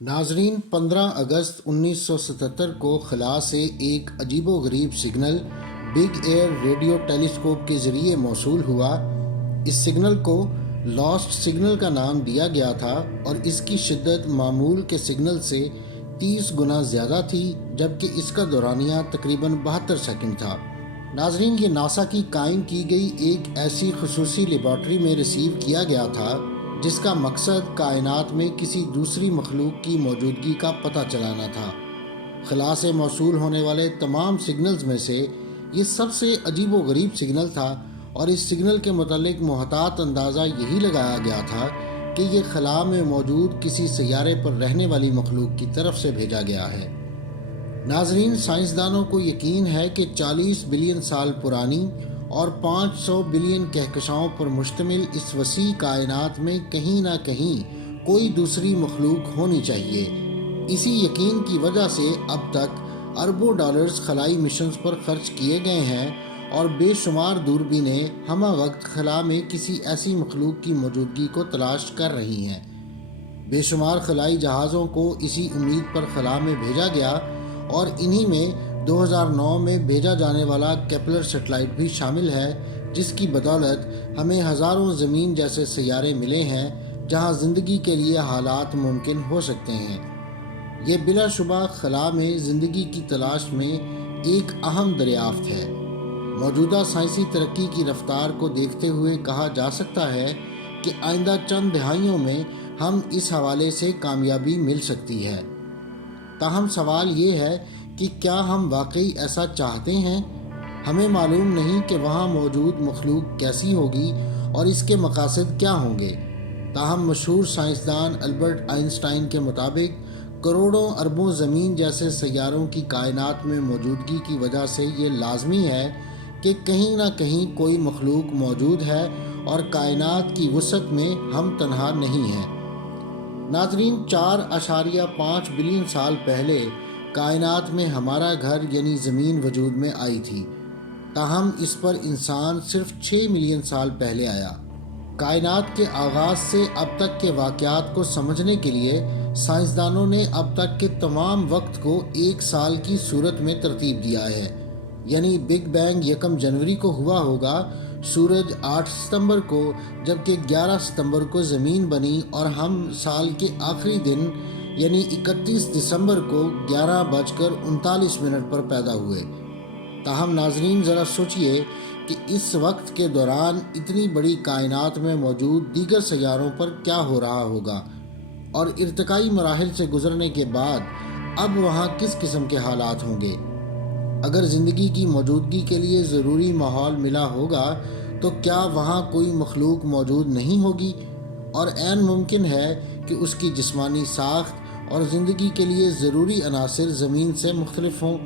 ناظرین، 15 اگست 1977 کو خلا سے ایک عجیب و غریب signal Big Ear radio telescope کے ذریعے موصول ہوا۔ اس سگنل کو لاسٹ سگنل کا نام دیا گیا تھا اور اس کی شدت معمول کے سگنل سے 30 گنا زیادہ تھی، جبکہ اس کا دورانیہ تقریباً 72 سیکنڈ تھا۔ ناظرین، یہ ناسا کی قائم کی گئی ایک ایسی خصوصی لیبارٹری میں ریسیو کیا گیا تھا جس کا مقصد کائنات میں کسی دوسری مخلوق کی موجودگی کا پتہ چلانا تھا۔ خلا سے موصول ہونے والے تمام سگنلز میں سے یہ سب سے عجیب و غریب سگنل تھا، اور اس سگنل کے متعلق محتاط اندازہ یہی لگایا گیا تھا کہ یہ خلا میں موجود کسی سیارے پر رہنے والی مخلوق کی طرف سے بھیجا گیا ہے۔ ناظرین، سائنسدانوں کو یقین ہے کہ 40 بلین سال پرانی اور 500 بلین کہکشاؤں پر مشتمل اس وسیع کائنات میں کہیں نہ کہیں کوئی دوسری مخلوق ہونی چاہیے۔ اسی یقین کی وجہ سے اب تک اربوں ڈالرز خلائی مشنز پر خرچ کیے گئے ہیں اور بے شمار دوربینیں ہمہ وقت خلا میں کسی ایسی مخلوق کی موجودگی کو تلاش کر رہی ہیں۔ بے شمار خلائی جہازوں کو اسی امید پر خلا میں بھیجا گیا، اور انہی میں 2009 میں بھیجا جانے والا کیپلر سیٹلائٹ بھی شامل ہے، جس کی بدولت ہمیں ہزاروں زمین جیسے سیارے ملے ہیں جہاں زندگی کے لیے حالات ممکن ہو سکتے ہیں۔ یہ بلا شبہ خلا میں زندگی کی تلاش میں ایک اہم دریافت ہے۔ موجودہ سائنسی ترقی کی رفتار کو دیکھتے ہوئے کہا جا سکتا ہے کہ آئندہ چند دہائیوں میں ہم اس حوالے سے کامیابی مل سکتی ہے۔ تاہم سوال یہ ہے کہ کیا ہم واقعی ایسا چاہتے ہیں؟ ہمیں معلوم نہیں کہ وہاں موجود مخلوق کیسی ہوگی اور اس کے مقاصد کیا ہوں گے۔ تاہم مشہور سائنسدان البرٹ آئنسٹائن کے مطابق کروڑوں اربوں زمین جیسے سیاروں کی کائنات میں موجودگی کی وجہ سے یہ لازمی ہے کہ کہیں نہ کہیں کوئی مخلوق موجود ہے اور کائنات کی وسعت میں ہم تنہا نہیں ہیں۔ ناظرین، 4.5 بلین سال پہلے کائنات میں ہمارا گھر یعنی زمین وجود میں آئی تھی، تاہم اس پر انسان صرف 6 ملین سال پہلے آیا۔ کائنات کے آغاز سے اب تک کے واقعات کو سمجھنے کے لیے سائنسدانوں نے اب تک کے تمام وقت کو ایک سال کی صورت میں ترتیب دیا ہے، یعنی بگ بینگ 1 جنوری کو ہوا ہوگا، سورج 8 ستمبر کو، جبکہ 11 ستمبر کو زمین بنی، اور ہم سال کے آخری دن یعنی 31 دسمبر کو 11:39 پر پیدا ہوئے۔ تاہم ناظرین، ذرا سوچئے کہ اس وقت کے دوران اتنی بڑی کائنات میں موجود دیگر سیاروں پر کیا ہو رہا ہوگا، اور ارتقائی مراحل سے گزرنے کے بعد اب وہاں کس قسم کے حالات ہوں گے۔ اگر زندگی کی موجودگی کے لیے ضروری ماحول ملا ہوگا تو کیا وہاں کوئی مخلوق موجود نہیں ہوگی؟ اور عین ممکن ہے کہ اس کی جسمانی ساخت اور زندگی کے لیے ضروری عناصر زمین سے مختلف ہوں۔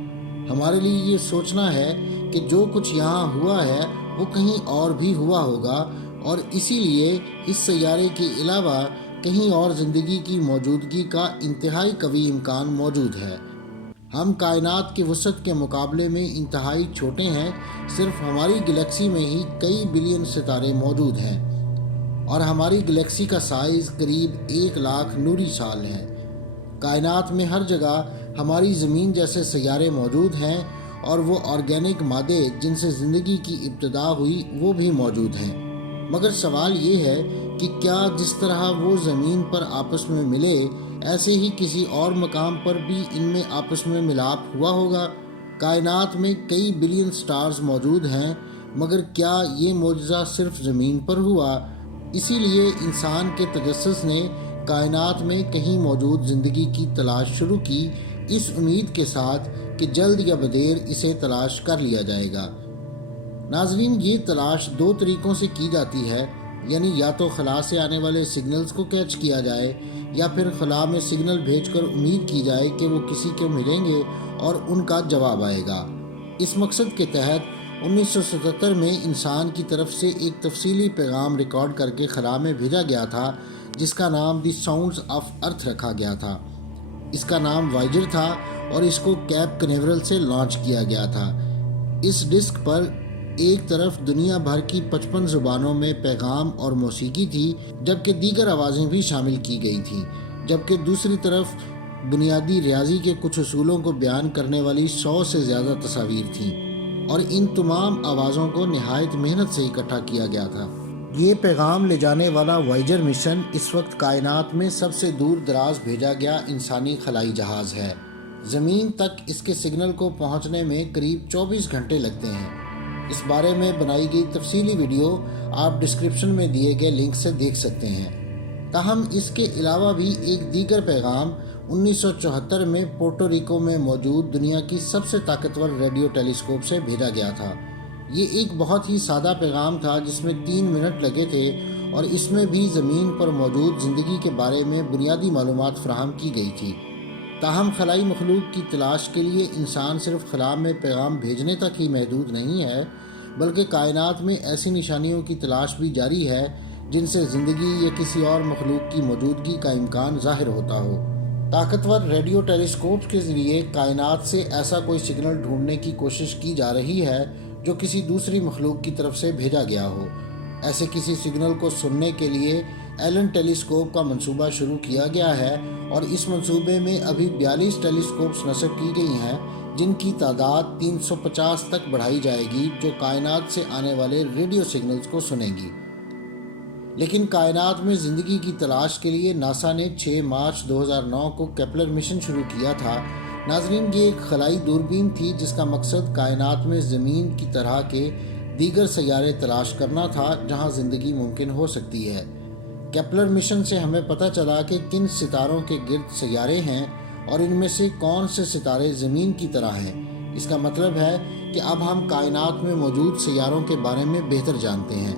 ہمارے لیے یہ سوچنا ہے کہ جو کچھ یہاں ہوا ہے وہ کہیں اور بھی ہوا ہوگا، اور اسی لیے اس سیارے کے علاوہ کہیں اور زندگی کی موجودگی کا انتہائی قوی امکان موجود ہے۔ ہم کائنات کی وسعت کے مقابلے میں انتہائی چھوٹے ہیں۔ صرف ہماری گلیکسی میں ہی کئی بلین ستارے موجود ہیں، اور ہماری گلیکسی کا سائز قریب 1,00,000 نوری سال ہے۔ کائنات میں ہر جگہ ہماری زمین جیسے سیارے موجود ہیں، اور وہ آرگینک مادے جن سے زندگی کی ابتدا ہوئی وہ بھی موجود ہیں۔ مگر سوال یہ ہے کہ کیا جس طرح وہ زمین پر آپس میں ملے، ایسے ہی کسی اور مقام پر بھی ان میں آپس میں ملاپ ہوا ہوگا؟ کائنات میں کئی بلین سٹارز موجود ہیں، مگر کیا یہ معجزہ صرف زمین پر ہوا؟ اسی لیے انسان کے تجسس نے کائنات میں کہیں موجود زندگی کی تلاش شروع کی، اس امید کے ساتھ کہ جلد یا بدیر اسے تلاش کر لیا جائے گا۔ ناظرین، یہ تلاش 2 طریقوں سے کی جاتی ہے، یعنی یا تو خلا سے آنے والے سگنلز کو کیچ کیا جائے، یا پھر خلا میں سگنل بھیج کر امید کی جائے کہ وہ کسی کو ملیں گے اور ان کا جواب آئے گا۔ اس مقصد کے تحت 1977 میں انسان کی طرف سے ایک تفصیلی پیغام ریکارڈ کر کے خلا میں بھیجا گیا تھا، جس کا نام دی ساؤنڈز آف ارتھ رکھا گیا تھا۔ اس کا نام وائجر تھا اور اس کو کیپ کنیورل سے لانچ کیا گیا تھا۔ اس ڈسک پر ایک طرف دنیا بھر کی 55 زبانوں میں پیغام اور موسیقی تھی، جبکہ دیگر آوازیں بھی شامل کی گئی تھیں۔ جبکہ دوسری طرف بنیادی ریاضی کے کچھ اصولوں کو بیان کرنے والی 100 سے زیادہ تصاویر تھیں، اور ان تمام آوازوں کو نہایت محنت سے اکٹھا کیا گیا تھا۔ یہ پیغام لے جانے والا وائجر مشن اس وقت کائنات میں سب سے دور دراز بھیجا گیا انسانی خلائی جہاز ہے۔ زمین تک اس کے سگنل کو پہنچنے میں قریب 24 گھنٹے لگتے ہیں۔ اس بارے میں بنائی گئی تفصیلی ویڈیو آپ ڈسکرپشن میں دیے گئے لنک سے دیکھ سکتے ہیں۔ تاہم اس کے علاوہ بھی ایک دیگر پیغام 1974 میں پورٹو ریکو میں موجود دنیا کی سب سے طاقتور ریڈیو ٹیلیسکوپ سے بھیجا گیا تھا۔ یہ ایک بہت ہی سادہ پیغام تھا جس میں 3 منٹ لگے تھے، اور اس میں بھی زمین پر موجود زندگی کے بارے میں بنیادی معلومات فراہم کی گئی تھی۔ تاہم خلائی مخلوق کی تلاش کے لیے انسان صرف خلا میں پیغام بھیجنے تک ہی محدود نہیں ہے، بلکہ کائنات میں ایسی نشانیوں کی تلاش بھی جاری ہے جن سے زندگی یا کسی اور مخلوق کی موجودگی کا امکان ظاہر ہوتا ہو۔ طاقتور ریڈیو ٹیلیسکوپ کے ذریعے کائنات سے ایسا کوئی سگنل ڈھونڈنے کی کوشش کی جا رہی ہے جو کسی دوسری مخلوق کی طرف سے بھیجا گیا ہو۔ ایسے کسی سگنل کو سننے کے لیے ایلن ٹیلیسکوپ کا منصوبہ شروع کیا گیا ہے، اور اس منصوبے میں ابھی 42 ٹیلیسکوپس نصب کی گئی ہیں، جن کی تعداد 350 تک بڑھائی جائے گی، جو کائنات سے آنے والے ریڈیو سگنلز کو سنیں گی۔ لیکن کائنات میں زندگی کی تلاش کے لیے ناسا نے 6 مارچ 2009 کو کیپلر مشن شروع کیا تھا۔ ناظرین، یہ ایک خلائی دوربین تھی جس کا مقصد کائنات میں زمین کی طرح کے دیگر سیارے تلاش کرنا تھا جہاں زندگی ممکن ہو سکتی ہے۔ کیپلر مشن سے ہمیں پتہ چلا کہ کن ستاروں کے گرد سیارے ہیں اور ان میں سے کون سے ستارے زمین کی طرح ہیں۔ اس کا مطلب ہے کہ اب ہم کائنات میں موجود سیاروں کے بارے میں بہتر جانتے ہیں۔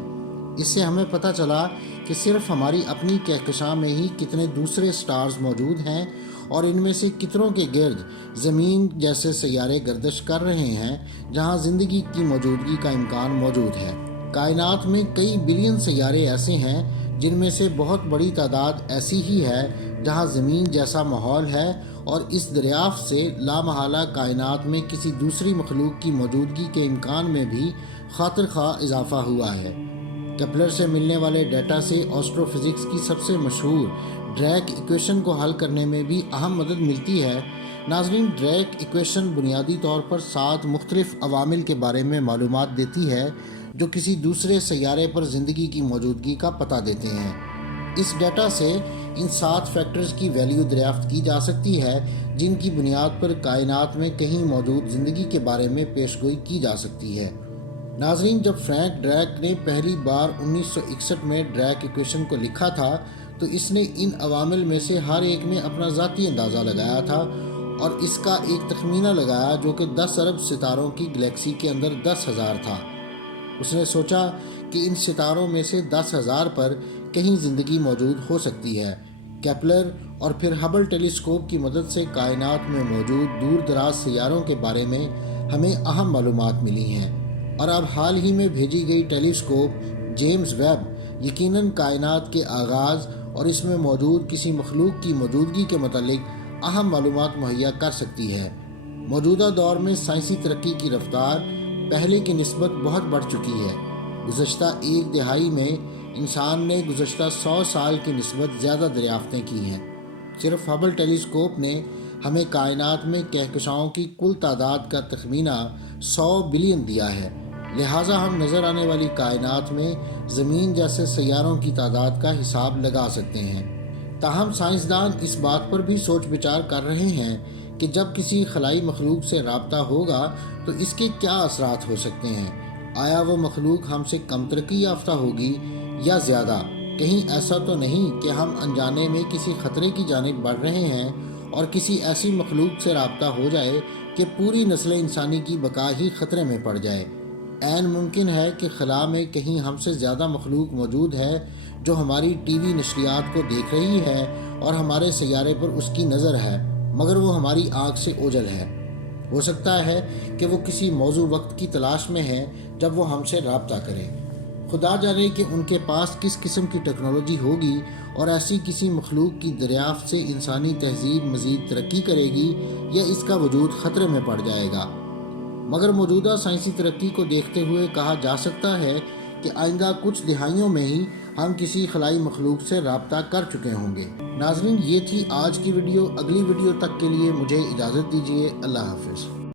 اس سے ہمیں پتہ چلا کہ صرف ہماری اپنی کہکشاں میں ہی کتنے دوسرے سٹارز موجود ہیں، اور ان میں سے کتنوں کے گرد زمین جیسے سیارے گردش کر رہے ہیں جہاں زندگی کی موجودگی کا امکان موجود ہے۔ کائنات میں کئی بلین سیارے ایسے ہیں جن میں سے بہت بڑی تعداد ایسی ہی ہے جہاں زمین جیسا ماحول ہے، اور اس دریافت سے لامحالہ کائنات میں کسی دوسری مخلوق کی موجودگی کے امکان میں بھی خاطر خواہ اضافہ ہوا ہے۔ کیپلر سے ملنے والے ڈیٹا سے آسٹرو فزکس کی سب سے مشہور ڈریک ایکویشن کو حل کرنے میں بھی اہم مدد ملتی ہے۔ ناظرین، ڈریک ایکویشن بنیادی طور پر 7 مختلف عوامل کے بارے میں معلومات دیتی ہے جو کسی دوسرے سیارے پر زندگی کی موجودگی کا پتہ دیتے ہیں۔ اس ڈیٹا سے ان 7 فیکٹرز کی ویلیو دریافت کی جا سکتی ہے جن کی بنیاد پر کائنات میں کہیں موجود زندگی کے بارے میں پیش گوئی کی جا سکتی ہے۔ ناظرین، جب فرینک ڈریک نے پہلی بار 1961 میں ڈریک ایکویشن کو لکھا تھا تو اس نے ان عوامل میں سے ہر ایک میں اپنا ذاتی اندازہ لگایا تھا، اور اس کا ایک تخمینہ لگایا جو کہ 10 ارب ستاروں کی گلیکسی کے اندر 10,000 تھا۔ اس نے سوچا کہ ان ستاروں میں سے 10,000 پر کہیں زندگی موجود ہو سکتی ہے۔ کیپلر اور پھر ہبل ٹیلیسکوپ کی مدد سے کائنات میں موجود دور دراز سیاروں کے بارے میں ہمیں اہم معلومات ملی ہیں، اور اب حال ہی میں بھیجی گئی ٹیلیسکوپ جیمز ویب یقیناً کائنات کے آغاز اور اس میں موجود کسی مخلوق کی موجودگی کے متعلق اہم معلومات مہیا کر سکتی ہے۔ موجودہ دور میں سائنسی ترقی کی رفتار پہلے کی نسبت بہت بڑھ چکی ہے۔ گزشتہ 1 دہائی میں انسان نے گزشتہ 100 سال کی نسبت زیادہ دریافتیں کی ہیں۔ صرف ہبل ٹیلیسکوپ نے ہمیں کائنات میں کہکشاؤں کی کل تعداد کا تخمینہ 100 بلین دیا ہے، لہٰذا ہم نظر آنے والی کائنات میں زمین جیسے سیاروں کی تعداد کا حساب لگا سکتے ہیں۔ تاہم سائنسدان اس بات پر بھی سوچ بچار کر رہے ہیں کہ جب کسی خلائی مخلوق سے رابطہ ہوگا تو اس کے کیا اثرات ہو سکتے ہیں۔ آیا وہ مخلوق ہم سے کم ترقی یافتہ ہوگی یا زیادہ؟ کہیں ایسا تو نہیں کہ ہم انجانے میں کسی خطرے کی جانب بڑھ رہے ہیں اور کسی ایسی مخلوق سے رابطہ ہو جائے کہ پوری نسل انسانی کی بقا ہی خطرے میں پڑ جائے۔ عین ممکن ہے کہ خلا میں کہیں ہم سے زیادہ مخلوق موجود ہے جو ہماری ٹی وی نشریات کو دیکھ رہی ہے اور ہمارے سیارے پر اس کی نظر ہے، مگر وہ ہماری آنکھ سے اوجھل ہے۔ ہو سکتا ہے کہ وہ کسی موزوں وقت کی تلاش میں ہے جب وہ ہم سے رابطہ کرے۔ خدا جانے کہ ان کے پاس کس قسم کی ٹیکنالوجی ہوگی، اور ایسی کسی مخلوق کی دریافت سے انسانی تہذیب مزید ترقی کرے گی یا اس کا وجود خطرے میں پڑ جائے گا۔ مگر موجودہ سائنسی ترقی کو دیکھتے ہوئے کہا جا سکتا ہے کہ آئندہ کچھ دہائیوں میں ہی ہم کسی خلائی مخلوق سے رابطہ کر چکے ہوں گے۔ ناظرین، یہ تھی آج کی ویڈیو۔ اگلی ویڈیو تک کے لیے مجھے اجازت دیجیے۔ اللہ حافظ۔